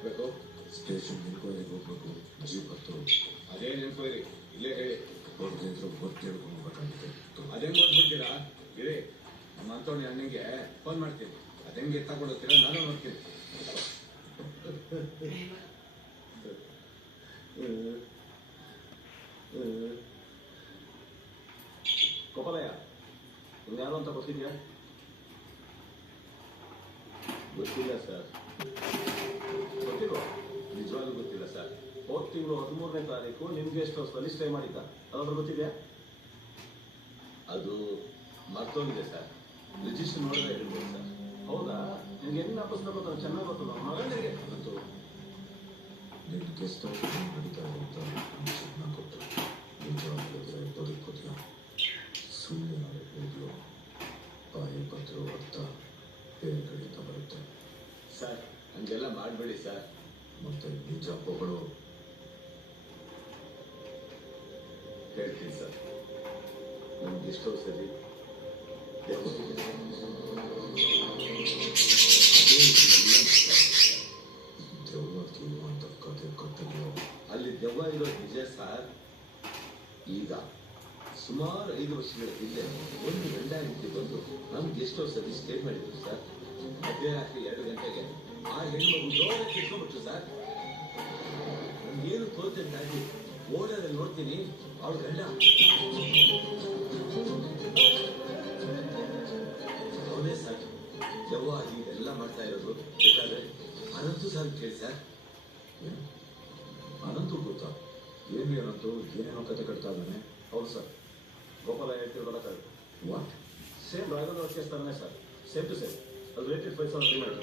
ಹಾಕ್ಬೇಕು? ಸ್ಟೇಷನ್ ಎನ್ಕ್ವೈರಿಗೆ ಹೋಗ್ಬೇಕು. ಜೀಪ್ ಹತ್ತು. ಅದೇನು ಎನ್ಕ್ವೈರಿ? ಇಲ್ಲೇ ಹೇಳಿ. ಅವ್ರಿಗೆ ಗೊತ್ತು ಹೇಳ್ಕೊಂಡು ಹೋಗ್ಬೇಕಾಗುತ್ತೆ. ಅದೇನು ಗೊತ್ಬಿಡ್ತೀರಾ? ಇರಿ, ನಮ್ಮ ಅಂತೋಣಿ ಅಣ್ಣಂಗೆ ಫೋನ್ ಮಾಡ್ತೀನಿ. ಅದೇಂಗೆ ಎತ್ತಾಕೊಡುತ್ತೀರಾ? ನಾನು ನೋಡ್ತೀನಿ. ಗೋಪಾಲಯ್ಯ, ಇನ್ಯಾರು ಅಂತ ಗೊತ್ತಿದೆಯಾ? ಗೊತ್ತಿಲ್ಲ ಸರ್. ಗೊತ್ತಿಲ್ವಾ? ನಿಜವಾಗ್ಲೂ ಗೊತ್ತಿಲ್ಲ ಸರ್. ಹೋದ ತಿಂಗಳು 13ನೇ ತಾರೀಕು ನಿಮ್ಗೆ ಗೆಸ್ಟ್ ಹೌಸ್ನಲ್ಲಿ ಸ್ಟೇ ಮಾಡಿದ್ದ. ಅದಾದ್ರೂ ಗೊತ್ತಿದೆಯಾ? ಅದು ಮರ್ತೋಗಿದೆ ಸರ್. ರಿಜಿಸ್ಟರ್ ನೋಡಿದ್ರೆ ಹೇಳ್ಬೋದು ಸರ್. ಹೌದಾ? ನಿಮ್ಗೆ ಹೆಂಗ್ ನಾಪಿಸ್ಬೇಕು ಅಂತ ಚೆನ್ನಾಗಿ ಗೊತ್ತಲ್ಲ ಮಗನಿಗೆ. ಮತ್ತು ನಿನ್ನ ಗೆಸ್ಟ್ ಹೌಸ್ ನಡೀತಾ ಅಂತ ಅನ್ಸನ್ನ ಕೊಟ್ಟು ನಿಜವಾಗ್ಲಿದ್ರೆ ಬದುಕೋದಿಲ್ಲ. ಸುಮ್ಮನೆ ಹೋಗ್ಲು ಬಾಯಿ ಪತ್ರು ಅರ್ಥ ಬೇರೆ ಕಡೆಯಿಂದ ಬರುತ್ತೆ ಸರ್. ಹಂಗೆಲ್ಲ ಮಾಡಬೇಡಿ ಸರ್. ಮತ್ತೆ ನಿಜ ಹೊಗಳು. ಹೇಳ್ತೀನಿ ಸರ್. ನಮ್ಗೆ ಗೆಸ್ಟ್ ಹೌಸಲ್ಲಿ ದೆವ್ವ ಕೀವು ಅಂತ ಕತೆ ಕಟ್ಟಲು ಅಲ್ಲಿ ದೆವ್ವ ಇರೋದು ನಿಜ ಸರ್. ಈಗ ಸುಮಾರು 5 ವರ್ಷಗಳ ಹಿಂದೆ ಒಂದು ಗಂಡ ಹೆಂಡತಿ ಬಂದು ನಮ್ಮ ಗೆಸ್ಟ್ ಹೌಸಲ್ಲಿ ಸ್ಟೇ ಮಾಡಿದ್ರು ಸರ್. ಮಧ್ಯರಾತ್ರಿ 2 ಗಂಟೆಗೆ ಆ ಹೆಣ್ಮಗು ಜೋರಾಗಿ ಕಿತ್ಕೊಂಡ್ಬಿಟ್ರು ಸರ್. ನನ್ಗೇನು ತೋಚಂತಾಗಿ ಓಡೋದಲ್ಲಿ ನೋಡ್ತೀನಿ, ಅವಳು ಗಂಡ ಅವನೇ ಸರ್. ದೆವ್ವ ಹೀಗೆಲ್ಲ ಮಾಡ್ತಾ ಇರೋದು. ಬೇಕಾದ್ರೆ ಅನಂತು ಸರ್ ಕೇಳಿ ಸರ್. ಅನಂತು ಗೊತ್ತಾ? ಏನು ಅನಂತು ಏನೇನೋ ಕತೆ ಕಟ್ತಾ ಇದ್ದಾನೆ. ಹೌದು ಸರ್. ಗೋಪಾಲ ಹೇಳ್ತಿರೋದಲ್ಲ correct. What? Same Raghavendra case ತರನೇ ಸರ್. Same to same. ಅದು ರೇಟೆಡ್ 5,000 ಪೇಮೆಂಟ್.